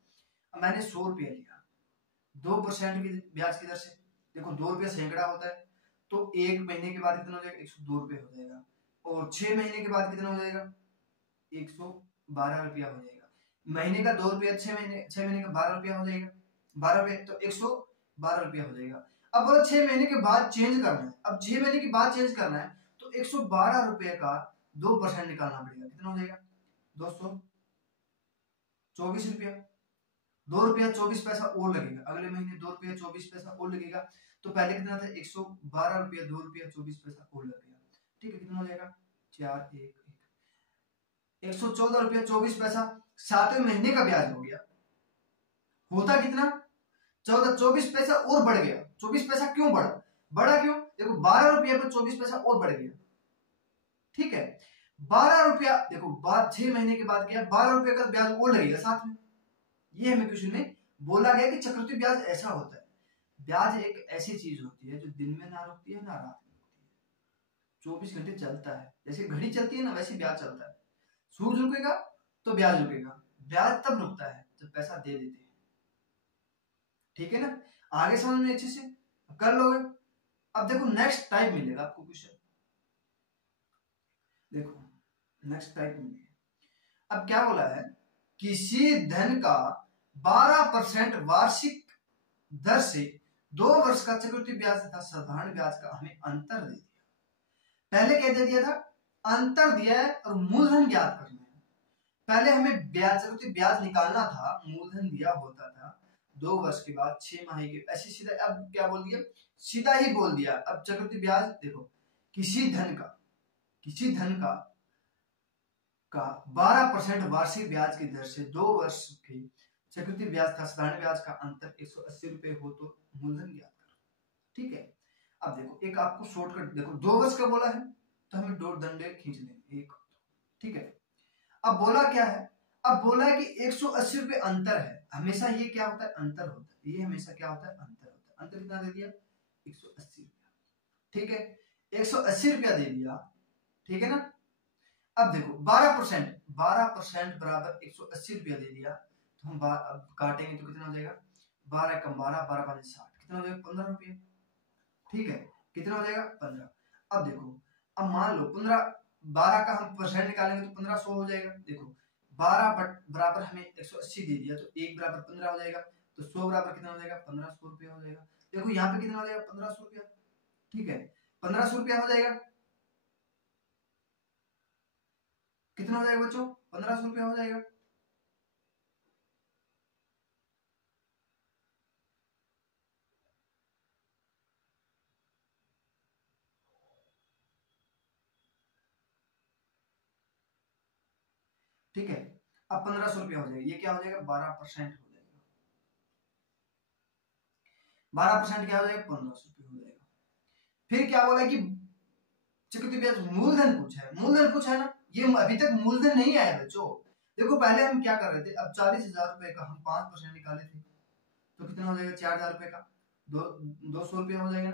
अब मैंने 100 रुपया लिया 2% की ब्याज की दर से। देखो 2 रुपया सैकड़ा होता है, तो 1 महीने के बाद कितना हो जाएगा, 102 रुपये हो जाएगा। और 6 महीने के बाद कितना हो जाएगा, 112 रुपया हो जाएगा। महीने का 2 रुपया, 6 महीने का 12 रुपया हो जाएगा, 12 रुपये तो 112 रुपया हो जाएगा। अब बोलो 6 महीने के बाद चेंज करना है। अब 6 महीने के बाद चेंज करना है तो 112 रुपये का 2% निकालना पड़ेगा। कितना हो जाएगा, 224 रुपया। 2 रुपया 24 पैसा और लगेगा, अगले महीने 2 रुपया 24 पैसा और लगेगा। तो पहले कितना था, 112 रुपया 2 रुपया 24 पैसा और लगेगा। ठीक है, कितना हो जाएगा, 114 रुपया 24 पैसा 7वें महीने का ब्याज हो गया। होता कितना, 24 पैसा और बढ़ गया। 24 पैसा क्यों बढ़ा क्यों, देखो 12 रुपया पर 24 पैसा और बढ़ गया। ठीक है, 12 रुपया, देखो बाद 6 महीने के बाद क्या, 12 रुपया का ब्याज और लगेगा साथ में। ये हमें क्वेश्चन में बोला गया कि चक्रवृद्धि ब्याज ऐसा होता है। ब्याज एक ऐसी चीज होती है जो दिन में ना रुकती है ना रात में रुकती है, 24 घंटे चलता है। जैसे घड़ी चलती है ना, वैसे ब्याज चलता है। सूरज रुकेगा तो ब्याज रुकेगा, ब्याज तब रुकता है जब पैसा दे देते हैं। ठीक है ना, आगे समझ में अच्छे से कर लोगे। अब देखो नेक्स्ट टाइप मिलेगा आपको क्वेश्चन, देखो नेक्स्ट टाइप मिलेगा। अब क्या बोला है, किसी धन का 12% वार्षिक दर से 2 वर्ष का चक्रवृद्धि ब्याज तथा साधारण ब्याज का हमें अंतर दे दिया। पहले क्या दे दिया था, अंतर दिया है और मूलधन ज्ञात करना है। पहले हमें ब्याज चक्रवृद्धि ब्याज निकालना था, मूलधन दिया होता था 2 वर्ष के बाद 6 माह के, ऐसे सीधा। अब क्या बोल दिया, सीधा ही बोल दिया। अब चक्रवृद्धि ब्याज देखो, किसी धन का 12% वार्षिक ब्याज की दर से 2 वर्ष के चक्रवृद्धि ब्याज तथा साधारण ब्याज का अंतर 180 रुपए हो तो मूलधन ज्ञात करो। ठीक है, अब देखो एक आपको शॉर्टकट, देखो 2 वर्ष का बोला है तो हमें 2 डंडे खींच लेंगे एक। ठीक है, अब बोला क्या है, अब बोला है कि 180 रुपए अंतर है। हमेशा ये क्या होता है, अंतर होता है। ये हमेशा क्या होता है, अंतर होता है। अंतर कितना दे दिया, 180 रुपया। ठीक है, 180 रुपया दे दिया। ठीक है ना, अब देखो 12% बराबर 180 रुपया दे दिया, तो हम अब काटेंगे तो कितना हो जाएगा, 12 कम 12, 12 5 60, कितना हो जाएगा, 15 रुपये। ठीक है, कितना हो जाएगा, 15। अब देखो, अब मान लो 12 का हम परसेंट निकालेंगे तो 1500 हो जाएगा। देखो 12 बराबर हमें 180 दे दिया, तो 1 बराबर 15 हो जाएगा, तो 100 बराबर कितना हो जाएगा, 1500 रुपया हो जाएगा। देखो यहाँ पे कितना हो जाएगा, 1500 रुपया। ठीक है, 1500 रुपया हो जाएगा। कितना हो जाएगा बच्चों, 1500 रुपया हो जाएगा। ठीक है, अब 1500 रुपया हो जाएगा। ये क्या हो जाएगा, 12% हो जाएगा। 12% क्या हो जाएगा, 1500 रुपये हो जाएगा। फिर क्या बोला कि चक्रवृद्धि ब्याज मूलधन कुछ है, मूलधन कुछ है ना, ये अभी तक मूलधन नहीं आया बच्चों। देखो पहले हम क्या कर रहे थे, अब 40,000 रुपए का हम 5% निकाले थे, तो कितना हो जाएगा, 4,000 रुपए का 200 रुपया हो जाएगा,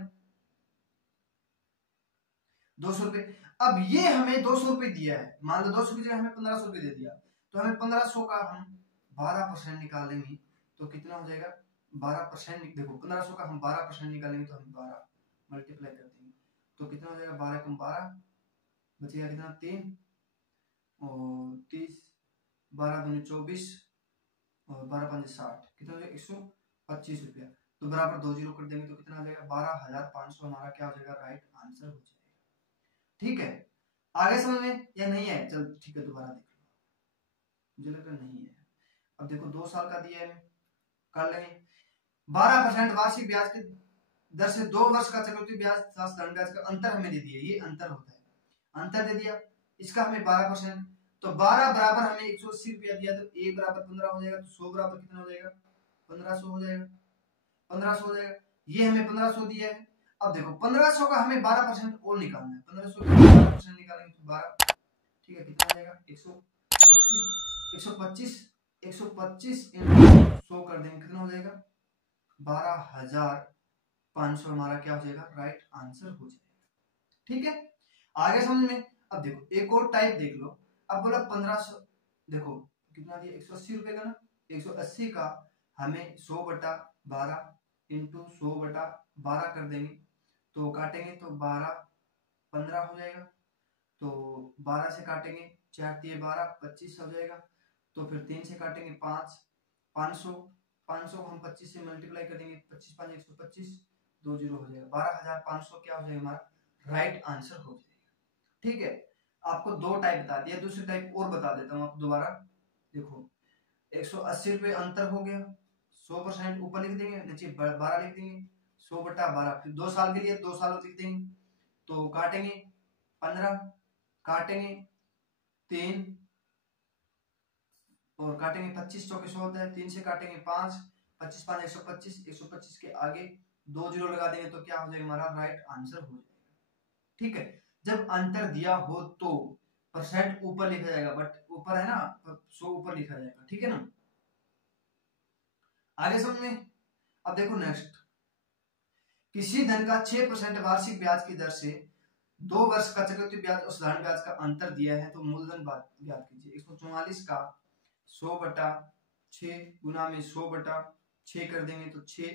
200 रुपये। अब ये हमें 200 रुपये दिया है, मान लो 200 की जगह हमें 1500 रुपये दे दिया, तो हमें 1500 का हम 12% निकालेंगे तो कितना हो जाएगा, 12%। देखो 1500 का हम 12% निकालेंगे तो हम 12 मल्टीप्लाई कर देंगे, तो कितना हो जाएगा, 12 कम 12 बचेगा कितना, 3 और 30, 12 दूनी 24 और 12 5 60, कितना हो जाएगा, 125 रुपया। तो बराबर 2 जीरो कर देंगे तो कितना आ जाएगा, 12,500 हमारा क्या हो जाएगा, राइट आंसर हो जाएगा। ठीक है, आगे समझ में या नहीं है, चल ठीक है दोबारा देख लो, मुझे लग रहा नहीं है। अब देखो 2 साल का दिया है, कर लेंगे। 12% वार्षिक ब्याज की दर से 2 वर्ष का चक्रवृद्धि ब्याज तथा साधारण ब्याज का अंतर हमें दे दिया, ये अंतर होता है, अंतर दे दिया, इसका हमें 12%, तो 12 बराबर हमें 180 रुपया दिया, तो 1 बराबर 15 हो जाएगा, तो 100 बराबर कितना हो जाएगा, 1500 हो जाएगा, 1500 हो जाएगा। ये हमें 1500 दिया है। अब देखो 1500 का हमें 12% और निकालना है, 1500 का 12% निकालेंगे तो 12, ठीक है, कितना हो जाएगा, 125 into 100 कर देंगे, कितना हो जाएगा, 12,500 हमारा क्या हो जाएगा, राइट आंसर हो जाएगा। ठीक है, आगे समझ में। अब देखो एक और टाइप देख लो। अब बोला 1500, देखो कितना दिया, 180 रुपए का ना, 180 का हमें 100/12 इंटू 100/12 कर देंगे, तो काटेंगे तो 12 15 हो जाएगा, तो 12 से काटेंगे 4 × 12 25 हो जाएगा, तो फिर 3 से काटेंगे 5 500 500 को हम 25 से मल्टीप्लाई करेंगे, 25 5 125 2 0 हो जाएगा, 12,500 क्या हो जाएगा हमारा राइट आंसर हो जाएगा। ठीक है, आपको दो टाइप बता दिया, दूसरी टाइप और बता देता हूँ आपको दोबारा। देखो 180 रुपए अंतर हो गया, 100% ऊपर लिख देंगे, नीचे 12 लिख देंगे, 100/12, फिर 2 साल के लिए 2 साल लिख देंगे, तो काटेंगे 15, काटेंगे 3 और काटेंगे 25 चौके 100 होता है, 3 से काटेंगे 5 25 5 125 125 के आगे 2 0 लगा देंगे, तो क्या हो जाएगा हमारा राइट आंसर हो जाएगा। ठीक है, जब अंतर दिया हो तो परसेंट ऊपर लिखा जाएगा, बट ऊपर है ना 100 ऊपर लिखा जाएगा। ठीक है ना, आगे समझ में। अब देखो नेक्स्ट, किसी धन का 6% वार्षिक ब्याज की दर से 2 वर्ष का चक्रवृद्धि ब्याज और साधारण ब्याज का अंतर दिया है, तो मूलधन ज्ञात कीजिए। 144 का 100/6 गुना में 100/6 कर देंगे, तो 6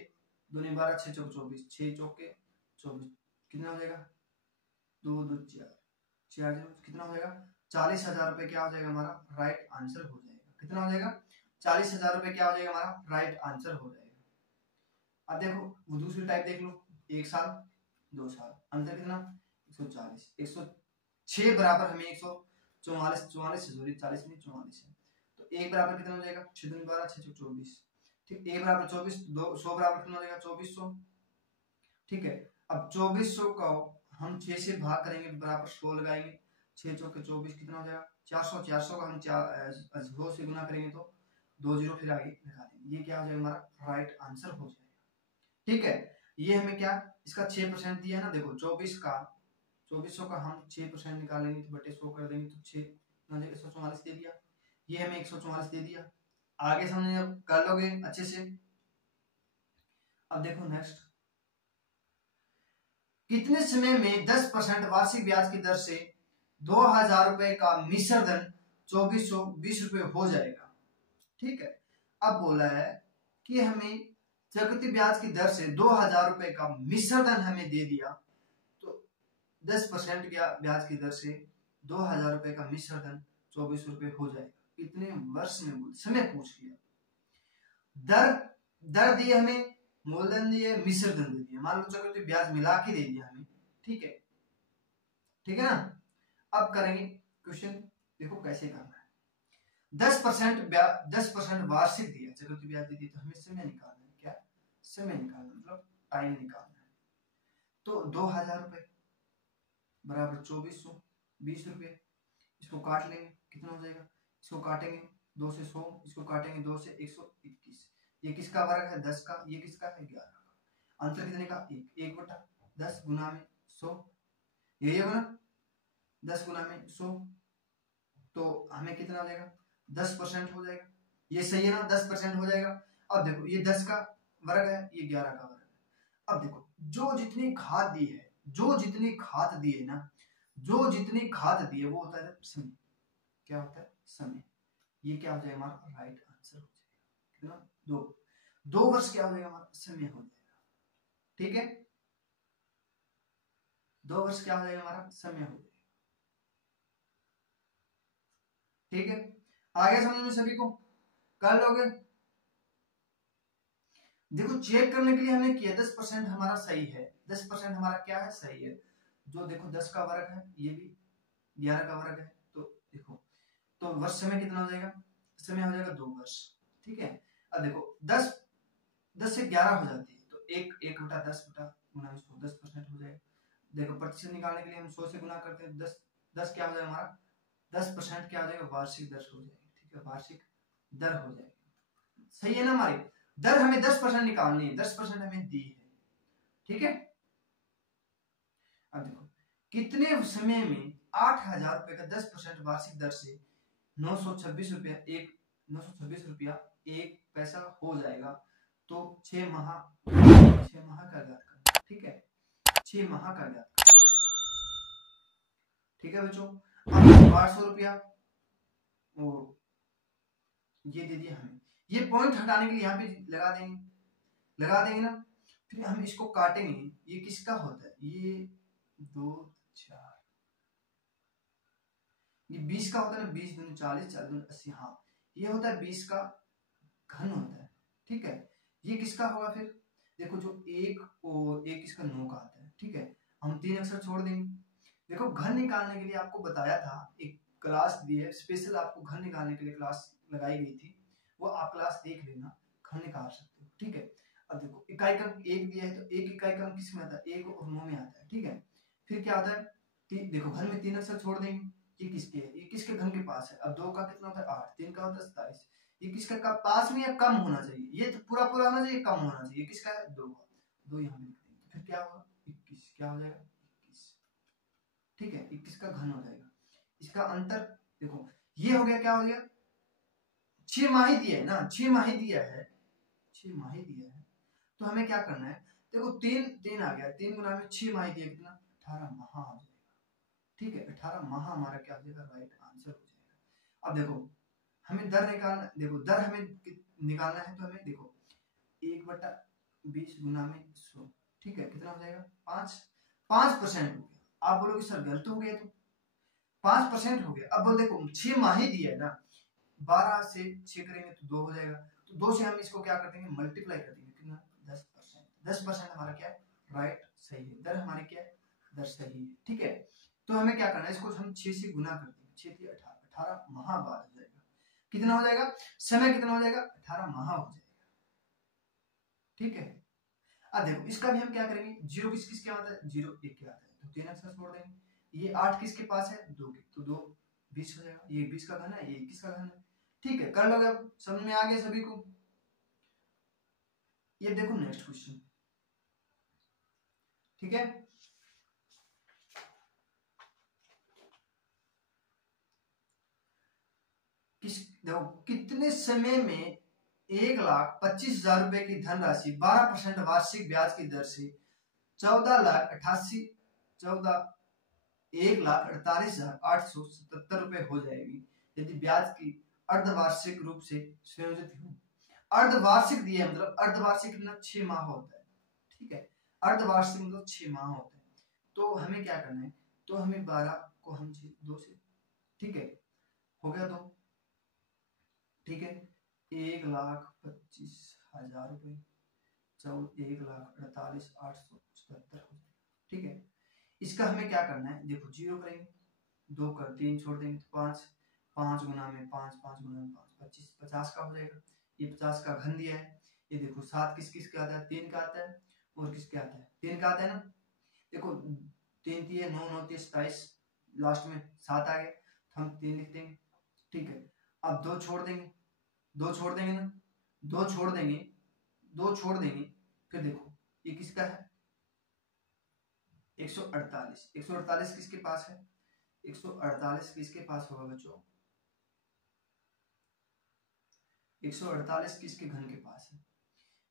दूनी 12 6 चौक 24 6 चौके 24 कितना हो जाएगा, 2 2 4 4 कितना हो जाएगा 40,000 रुपए क्या हो जाएगा हमारा राइट आंसर हो जाएगा। कितना हो जाएगा 40,000 रुपए क्या हो जाएगा हमारा राइट आंसर हो जाएगा। अब देखो वो दूसरी टाइप देख लो, 1 साल 2 साल, अंतर कितना 140 106 बराबर हमें 144 44 से 40 नहीं 44 है, तो 1 बराबर कितना हो जाएगा 6 दूनी 12 6 चौक 24, ठीक, 1 बराबर 24, 100 बराबर कितना हो जाएगा 2400। ठीक है, अब 2400 का हम 6 से भाग करेंगे तो बराबर 100 लगाएंगे, 6 चौके 24 कितना हो जाएगा 400 400 का हम 100 से गुना करेंगे तो 2 0 फिर आगे लगा देंगे, ये क्या हो जाएगा हमारा राइट आंसर हो जाएगा। ठीक है, ये हमें क्या इसका 6% दिया है ना, देखो 2400 का हम 6% निकालेंगे तो बटे 100 कर देंगे, तो 6 144 दे दिया, ये हमें 144 दे दिया। आगे समझ अब कर लोगे अच्छे से। अब देखो नेक्स्ट, कितने समय में 10% वार्षिक ब्याज की दर से 2,000 रुपए का मिश्र धन 2420 रुपए हो जाएगा। ठीक है, अब बोला है कि हमें चक्रवृद्धि ब्याज की दर से 2,000 रुपए का मिश्र धन हमें दे दिया, तो 10% ब्याज की दर से 2,000 रुपए का मिश्र धन 24 रुपए हो जाएगा। कितने वर्ष में बोल समय पूछ लिया, दर दिए हमें, मूलधन दिए, मिश्र धन दे दिया, मान लो चक्रवृद्धि ब्याज मिला के दे दिया हमें। ठीक है, ठीक है ना। अब करेंगे क्वेश्चन, देखो कैसे करना है। 10% वार्षिक दिया, चक्रवृद्धि ब्याज दे दी, तो हमें समय निकालना है, क्या समय निकालना मतलब टाइम निकालना है। तो 2,000 रुपए बराबर 2420 रुपए, इसको काट लेंगे कितना हो जाएगा, इसको काटेंगे 2 से 100, इसको काटेंगे 2 से 121, ये किसका वर्ग है 10 का, ये किसका है 11 का, अंतर कितने का 1/10 गुना में 100, यही होगा ना 10 गुना में 100, तो हमें कितना हो जाएगा 10% हो जाएगा, ये सही है ना 10% हो जाएगा। अब देखो ये 10 का वर्ग है, ये 11 का वर्ग है। अब देखो जो जितनी खाद दी है, जो जितनी खाद दी है ना, जो जितनी खाद दी है वो होता है समय, क्या होता है समय, ये क्या हो जाएगा हमारा राइट आंसर हो जाएगा। कितना 2 वर्ष क्या हो जाएगा हमारा समय हो जाएगा। ठीक है, 2 वर्ष क्या हो जाएगा हमारा समय हो जाएगा। ठीक है, आगे समझ में सभी को कर लोगे। देखो चेक करने के लिए हमने किया 10% हमारा सही है, 10% हमारा क्या है सही है, जो देखो 10 का वर्ग है, ये भी 11 का वर्ग है, तो देखो तो वर्ष समय कितना हो जाएगा, समय हो जाएगा 2 वर्ष। ठीक है, अब देखो 10 से 11 हो जाती है, तो 1/10 गुना 10% हो जाएगा। देखो प्रतिशत निकालने के लिए हम 100 से गुना करते हैं, 10 क्या हो जाएगा हमारा 10% क्या हो जाएगा वार्षिक दर हो जाएगी। ठीक है, वार्षिक दर हो जाएगी, सही है ना। हमारी दर हमें 10% निकालनी है, 10% हमें दी है। ठीक है, अब देखो कितने समय में 8,000 रुपए का 10% वार्षिक दर से 926 रुपया 1 पैसा हो जाएगा, तो 6 माह का ज्ञात करना। ठीक है, 6 माह का ज्ञात करना। ठीक है बच्चों। अब 800 रुपया और ये दे दिया हमें। ये पॉइंट हटाने के लिए यहाँ पे लगा देंगे ना। फिर हम इसको काटेंगे। ये किसका होता है? ये 2 4 ये 20 का होता है ना। 20 दूनी 40, 40 दूनी 80। हाँ, ये होता है 20 का घन होता है। ठीक है, ये किसका होगा फिर? देखो जो 1 और 1 इसका 9 का आता है। ठीक है, हम 3 अक्षर छोड़ देंगे। देखो घन निकालने के लिए आपको बताया था, एक क्लास दी है स्पेशल, आपको घन निकालने के लिए क्लास लगाई गई थी, वो आप क्लास देख लेना, घन निकाल सकते हो। ठीक है, अब देखो इकाई क्रम 1 दिया है तो 1 इकाई क्रम किस में आता है? 1 और 9 में आता है। ठीक है, फिर क्या आता है? देखो घन में 3 अक्षर छोड़ देंगे। ये किसके है? ये किसके घन के पास है? अब 2 का कितना होता है? 8, 3 का होता है 27। ये किसका का पास में या कम होना चाहिए? ये तो पूरा पूरा होना चाहिए, कम होना चाहिए। किसका है? 2 का। 2 यहाँ पे लिख देंगे। फिर क्या होगा? 21। क्या हो जाएगा? 21। ठीक है, 21 का घन हो जाएगा। इसका अंतर देखो, ये हो गया। क्या हो गया? 6 माही दिया है ना, 6 माही दिया है, 6 माही दिया है। तो हमें क्या करना है? देखो 3 आ गया, 3 गुना में 6 माही दिया, कितना? 18 माह हो जाएगा। ठीक है, 18 माह हमारा क्या हो जाएगा? राइट आंसर हो जाएगा। अब देखो हमें दर निकालना। देखो दर हमें निकालना है तो हमें देखो 1/20 गुना में 100। ठीक है, कितना हो जाएगा? 5% हो गया। आप बोलोगे सर गलत हो गया, तो 5% हो गया। अब बोल देखो 6 माही दिया है ना, 12 से 6 करेंगे तो 2 हो जाएगा। तो 2 से हम इसको क्या कर देंगे? मल्टीप्लाई कर देंगे। कितना? 10%। 10% हमारा क्या है? राइट, सही है। दर हमारी क्या है? दर सही है। ठीक है, तो हमें क्या करना है? इसको हम 6 से गुना कर देंगे। 6 × 18, 18 माह बाद हो जाएगा। कितना हो जाएगा? समय कितना हो जाएगा? 18 माह हो जाएगा। ठीक है, अब देखो इसका भी हम क्या करेंगे? 0 किसके आता है? 0 1 के आता है, तो 3 अक्षर छोड़ देंगे। ये 8 किसके पास है? 2 के, तो 2 20 हो जाएगा। ये 20 का घन है, ये 21 का घन है। ठीक है, कर लोगे। अब समझ में आ गया सभी को? ये देखो नेक्स्ट क्वेश्चन। ठीक है, देखो कितने समय में 1,25,000 रुपए की धनराशि 12% वार्षिक ब्याज की दर से 1,48,877 रुपए हो जाएगी यदि ब्याज की अर्धवार्षिक रूप से संयोजित हो। अर्धवार्षिक दिया मतलब अर्धवार्षिक कितना? 6 माह होता है। ठीक है, अर्धवार्षिक मतलब 6 माह होता है। तो हमें क्या करना है? तो हमें 12 को हम 2 से, ठीक है, हो गया 2। ठीक है, 1,25,000 रुपए 1,48,877 हो जाएगा। ठीक है, इसका हमें क्या करना है? देखो 0 करेंगे, 2 कर 3 छोड़ देंगे तो 5, 5 गुना में 5, 5 गुना में 5, 25, 50 का हो जाएगा। ये 50 का घन दिया है। ये देखो 7 किस का आता है? 3 का आता है। और किसके आता है? 3 का आता है ना। देखो 3 3 9 9 27, लास्ट में 7 आ गया तो हम 3 लिख देंगे। ठीक है, अब 2 छोड़ देंगे, 2 छोड़ देंगे ना, 2 छोड़ देंगे, 2 छोड़ देंगे। फिर देखो ये किसका है? 148। 148 किसके पास है? 148 किसके पास होगा बच्चों? 148 किसके घन के पास है?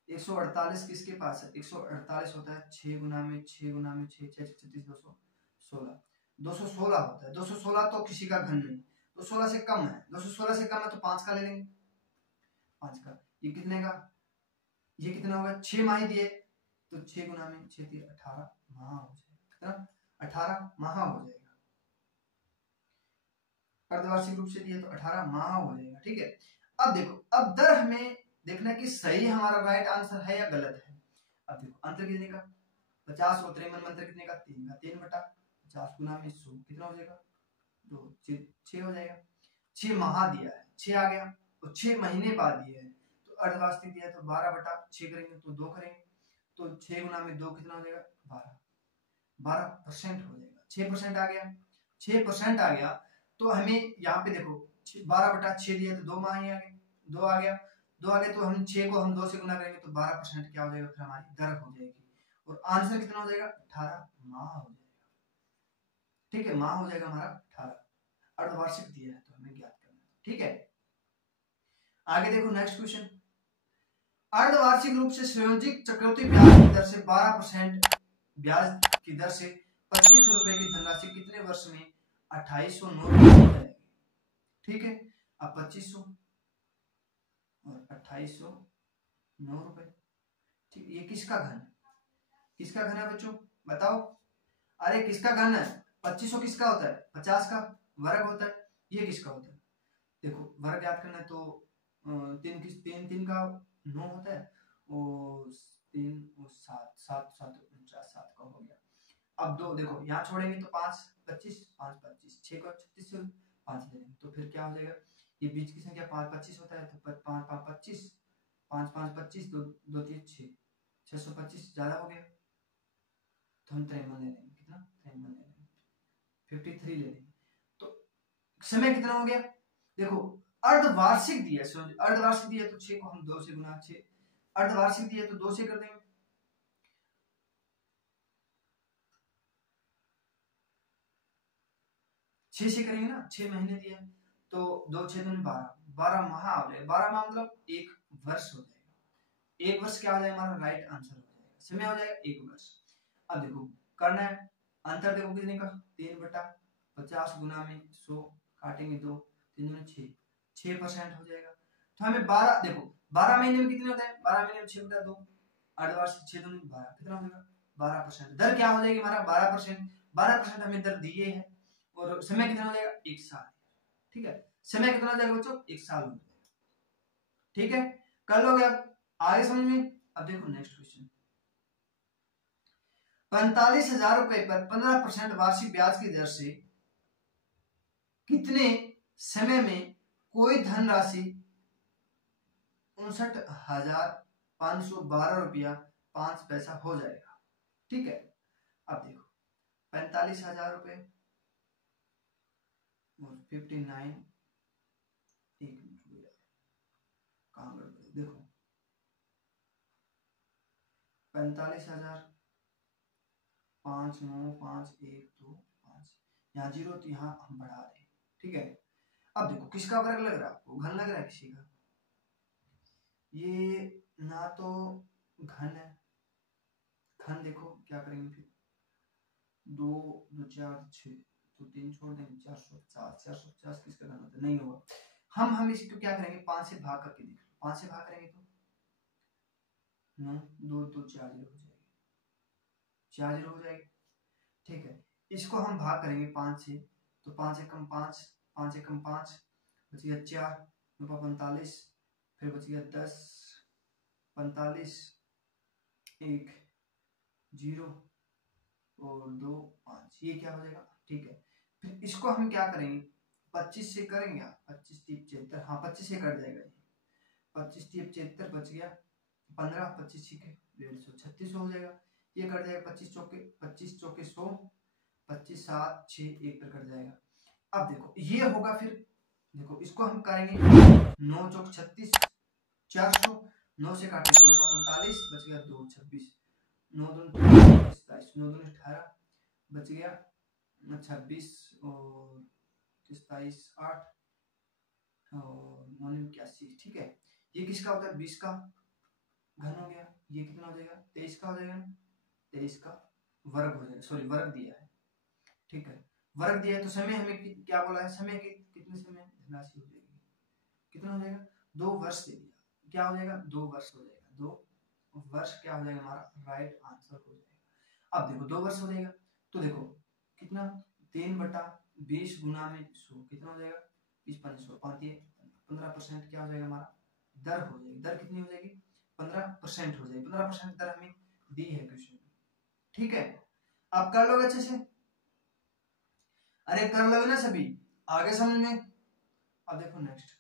148 किसके पास है? 148 होता है 6 गुना में 6 गुना में 6, 6 36, 216, 216 होता है। 216 तो किसी का घन नहीं, 216 से कम है। 216 से कम है तो 5 का ले लेंगे, 5 का। ये कितने का? ये कितना होगा? 6 माह दिए तो 6 गुना में 6 3 18 माह हो जाएगा। कितना? 18 माह हो जाएगा। अर्धवार्षिक रूप से दिए तो 18 माह हो जाएगा। ठीक है, अब देखो अब दर हमें देखना है कि सही हमारा राइट आंसर है या गलत है। अब देखो अंतर कितने का? 50 और 53 अंतर कितने का? 3 का। 3/50 गुना में 100 कितना हो जाएगा? 2 6 हो जाएगा। 6 माह दिया है, 6 आ गया। और 6 महीने बाद दिया है तो अर्धवार्षिक दिया है तो 12/6 करेंगे तो 2 करेंगे तो 6 गुना में 2 कितना हो जाएगा? 12, 12% हो जाएगा। 6% आ गया, 6% आ गया। तो हमें यहाँ पे देखो 12/6 दिया तो 2 माह ही आ गए, 2 आ गया, 2 आ गया तो हम 6 को हम 2 से गुना करेंगे तो 12% क्या हो जाएगा? फिर हमारी दर हो जाएगी और आंसर कितना हो जाएगा? 18 माह हो जाएगा। ठीक है, माह हो जाएगा हमारा 18। अर्धवार्षिक दिया है तो हमें ज्ञात करना है। ठीक है, आगे देखो नेक्स्ट क्वेश्चन। अर्धवार्षिक रूप से संयोजित चक्रवृद्धि ब्याज की दर से 12% ब्याज की दर से 2500 रुपए की धनराशि कितने वर्ष में 2809 रुपये हो जाएगी। ठीक है, अब 2500 और 2809 रुपये। ठीक, ये किसका घन है? किसका घन है बच्चों, बताओ? अरे किसका घन है? 2500 किसका होता है? 50 का वर्ग होता है। ये किसका होता है? देखो वर्ग याद करना है तो तीन किस तीन तीन का 9 होता है और 3 और 7 7 7 49 7 का हो गया। अब दो देखो यहाँ छोड़ेंगे तो 5 25 5 25 6 को 36 से 5 ले लेंगे तो फिर क्या हो जाएगा? ये बीच की संख्या 5 25 होता है तो 5 5 25 5 5 25 2 2 3 6 625 ज्यादा हो गया तो हम 53 ले लेंगे। कितना? 53 ले लेंगे, 53 ले लेंगे। तो समय कितना हो गया? देखो अर्धवार्षिक दिया है, अर्धवार्षिक दिया है तो 6 को हम 2 से गुना 6, अर्धवार्षिक दिया है तो 2 से कर देंगे। छह से करेंगे ना, 6 महीने दिया है तो 2 6 दूनी 12, 12 माह आ जाएगा। 12 माह मतलब 1 वर्ष हो जाएगा। 1 वर्ष क्या हो जाएगा हमारा? राइट आंसर हो जाएगा, समय हो जाएगा 1 वर्ष। अब देखो करना है अंतर, देखो कितने का? 3/50 गुना में 100 काटेंगे 2 3 दूनी 6, 6% हो जाएगा। तो हमें 12 देखो 12 महीने में कितने होता है? 12 महीने में 6/2 अर्धवार्षिक 6 दूनी 12 कितना हो जाएगा? 12%। दर क्या हो जाएगी हमारा? 12%। 12% हमें दर दिए है और समय कितना हो जाएगा? 1 साल। ठीक है, समय कितना हो जाएगा बच्चों? 1 साल हो जाएगा। ठीक है, कर लोगे आप आगे समझ में? अब देखो नेक्स्ट क्वेश्चन, 45,000 रुपए पर 15% वार्षिक ब्याज की दर से कितने समय में कोई धनराशि 59,512 रुपया 5 पैसा हो जाएगा। ठीक है, अब देखो 45,000 रुपए और 59 एक मिनट कहाँ गड़बड़? देखो 45,000 5 9 5 1 2 5 यहाँ 0 तो यहाँ हम बढ़ा दें। ठीक है, अब देखो किसका वर्ग लग रहा है आपको? घन लग रहा है किसी का? ये ना तो घन है, घन देखो क्या करेंगे फिर? 2 2 4 6 तो 3 छोड़ देंगे 450, 450 किसका घन होता है? नहीं होगा। हम इसको क्या करेंगे? 5 से भाग करके देख लो, 5 से भाग करेंगे तो 9 2 2 4 0 हो जाएगी, 4 0 हो जाएगी। ठीक है, इसको हम भाग करेंगे 5 से तो 5 एकम 5 5 एकम 5 बच गया 4 9 45 फिर बच गया 10 45 1 0 और 2 5, ये क्या हो जाएगा? ठीक है, फिर इसको हम क्या करेंगे? 25 से करेंगे, 25 3 76, हाँ 25 से कट जाएगा, 25 3 76 बच गया 15 25 6 150 36 हो जाएगा। ये कट जाएगा 25 चौके 100 25 7 6 1 पर कट जाएगा। अब देखो ये होगा, फिर देखो इसको हम करेंगे 9 चौक 36 400, 9 से काटेंगे 9 का 45 बच गया 2 26 9 2 27 9 2 18 बच गया 26 और 27 8 और 9 81। ठीक है, ये किसका होता है? 20 का घन हो गया। ये कितना हो जाएगा? 23 का हो जाएगा, 23 का वर्ग हो जाएगा, सॉरी वर्ग दिया है। ठीक है, वर्ग दिया है तो समय हमें क्या बोला है? समय के कितने समय धनराशि हो जाएगी? कितना हो जाएगा? 2 वर्ष दे दिया, क्या हो जाएगा? 2 वर्ष हो जाएगा, 2 वर्ष क्या हो जाएगा हमारा? राइट आंसर हो जाएगा। अब देखो 2 वर्ष हो जाएगा तो देखो कितना? 3/20 गुना में 100 कितना हो जाएगा? 20 5 100 15% क्या हो जाएगा हमारा? दर हो जाएगी। दर कितनी हो जाएगी? 15% हो जाएगी। 15% दर हमें दी है क्वेश्चन में। ठीक है, आप कर लोगे अच्छे से? अरे कर लोगे ना सभी? आगे समझ में? अब देखो नेक्स्ट।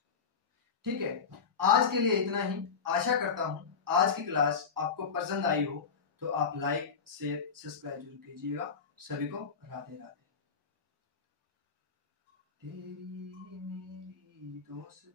ठीक है, आज के लिए इतना ही। आशा करता हूं आज की क्लास आपको पसंद आई हो, तो आप लाइक शेयर सब्सक्राइब जरूर कीजिएगा। सभी को राधे राधे। तेरी मेरी दोस्ती